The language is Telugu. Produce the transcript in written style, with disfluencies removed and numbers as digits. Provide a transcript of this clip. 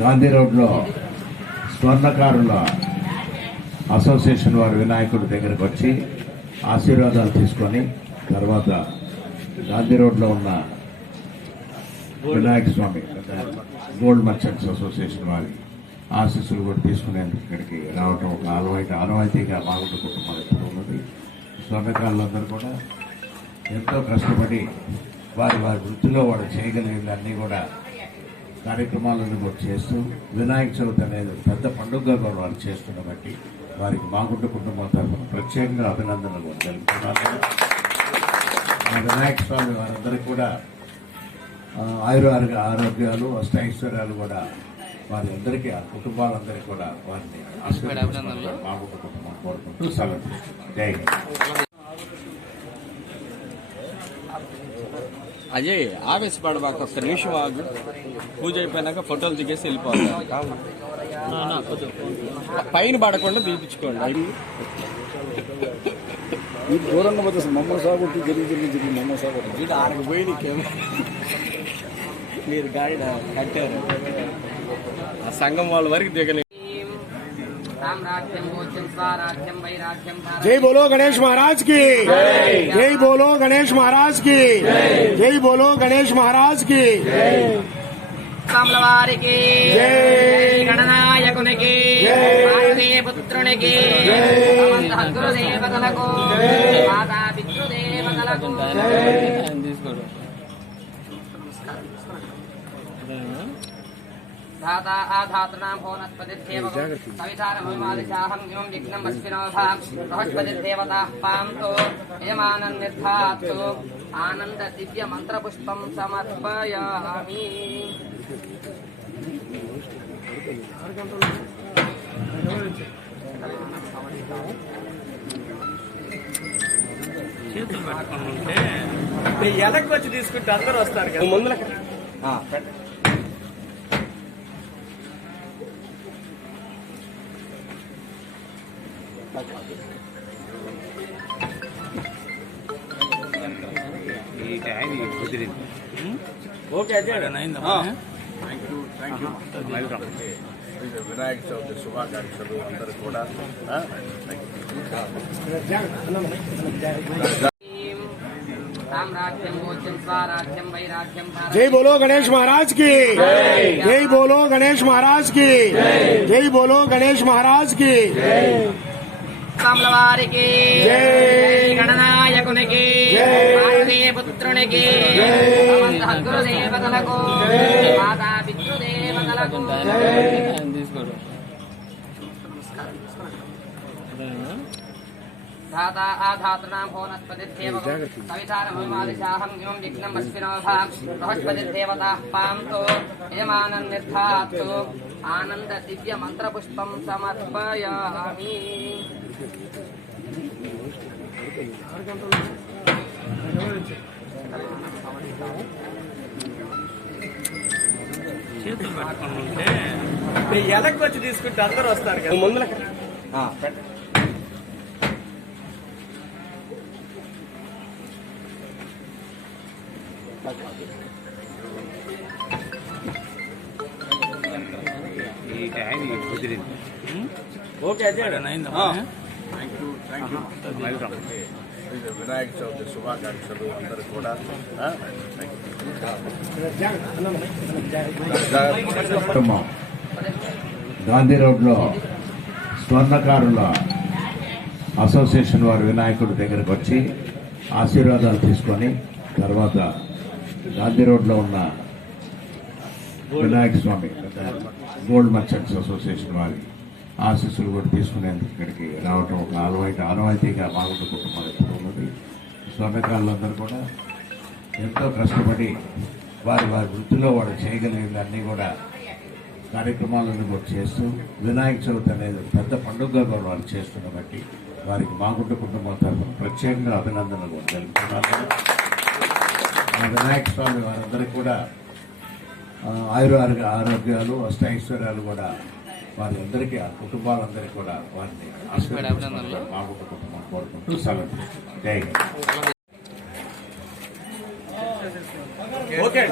గాంధీ రోడ్లో స్వర్ణకారుల అసోసియేషన్ వారి వినాయకుడి దగ్గరకు వచ్చి ఆశీర్వాదాలు తీసుకొని తర్వాత గాంధీ రోడ్లో ఉన్న వినాయక స్వామి గోల్డ్ మర్చెంట్స్ అసోసియేషన్ వారి ఆశీస్సులు కూడా తీసుకునేందుకు ఇక్కడికి రావటం ఒక ఆనవాయితీగా మాగుంట కుటుంబం ఎప్పుడు ఉన్నది. స్వర్ణకారులందరూ కూడా ఎంతో కష్టపడి వారి వృత్తిలో వాడు చేయగలిగినన్నీ కూడా కార్యక్రమాలను కూడా చేస్తూ వినాయక చవితి అనేది పెద్ద పండుగగా కూడా వారు చేస్తున్న బట్టి వారికి మాగుంట కుటుంబం తరఫున ప్రత్యేకంగా అభినందనలు తెలుపుతున్నాను. ఆ వినాయక స్వామి వారందరికీ కూడా ఆరోగ్యాలు అష్టైశ్వర్యాలు కూడా వారి అందరికీ ఆ కుటుంబాలందరికీ కూడా వారిని మాగుంట కుటుంబం కోరుకుంటూ సెలవు. జై అజయ్ ఆవేశపడబాక ఒక్క నిమిషం ఆగు. పూజ అయిపోయినాక ఫోటోలు దిగేసి వెళ్ళిపోతాను. పైన పడకుండా తీపించుకోండి. దూరంగా పోతే మమ్మల్ని సాగుంటూ జరిగి మమ్మల్ని సాగుంటుంది ఆడకు పోయి నీకేమో మీరు గాడి కట్టారు. ఆ సంఘం వాళ్ళ వరకు దిగని. जय बोलो गणेश महाराज की जय बोलो गणेश महाराज की जय बोलो गणेश महाराज की కమలవారికి జై గణనాయకునికి జై పుత్రునికి గురుదేవతలకు మాతా పితృదేవతలకు धाता आधातृणां भुवनस्पतिर्देवं सवितारभूमादिशाहं इमं विघ्नं वस्विनोभां बृहस्पतिर्देवताः पान्तु यमानन्निर्धातु आनन्ददिव्यमन्त्रपुष्पं समर्पयामि. ఎదకు వచ్చి తీసుకుంటే అందరూ వస్తారు కదా ముందుల. ఓకే వినాయక చవితి శుభాకాంక్షలు అందరూ కూడా. जय बोलो गणेश महाराज की जय बोलो गणेश महाराज की जय बोलो गणेश महाराज की కమలవారికి జై గణనాయకునికి జై పుత్రునికి గురుదేవతలకు మాతా పితృదేవతలకు धाता आधातृणां भुवनस्पतिर्देवं सवितारभूमादिशाहं इमं विघ्नं वस्विनोभां बृहस्पतिर्देवताः पान्तु यमानन्निर्धातु आनन्ददिव्यमन्त्रपुष्पं समर्पयामि. ఎదకు వచ్చి తీసుకుంటే అందరూ వస్తారు కదా ముందుల. ఓకే వినాయక చవితి శుభాకాంక్షలు అందరూ కూడా. గాంధీ రోడ్లో స్వర్ణకారుల అసోసియేషన్ వారి వినాయకుడి దగ్గరకు వచ్చి ఆశీర్వాదాలు తీసుకొని తర్వాత గాంధీ రోడ్లో ఉన్న వినాయక స్వామి గోల్డ్ మర్చెంట్స్ అసోసియేషన్ వారి ఆశీస్సులు కూడా తీసుకునేందుకు ఇక్కడికి రావటం ఒక ఆనవాయితీగా మాగుంట కుటుంబం ఎప్పుడు ఉన్నది. స్వర్ణకారులందరూ కూడా ఎంతో కష్టపడి వారి వృత్తిలో వాడు చేయగలిగినన్నీ కూడా కార్యక్రమాలను కూడా చేస్తూ వినాయక చవితి అనేది పెద్ద పండుగగా కూడా వారు చేస్తున్న బట్టి వారికి మాగుంట కుటుంబం తరఫున ప్రత్యేకంగా అభినందనలు కూడా తెలుపుతున్నాను. ఆ వినాయక స్వామి వారందరికీ కూడా ఆరోగ్యాలు అష్టైశ్వర్యాలు కూడా వారి అందరికీ ఆ కుటుంబాలందరికీ కూడా వారిని మాగుంట కుటుంబం కోరుకుంటూ సెలవు. జై. ఓకే.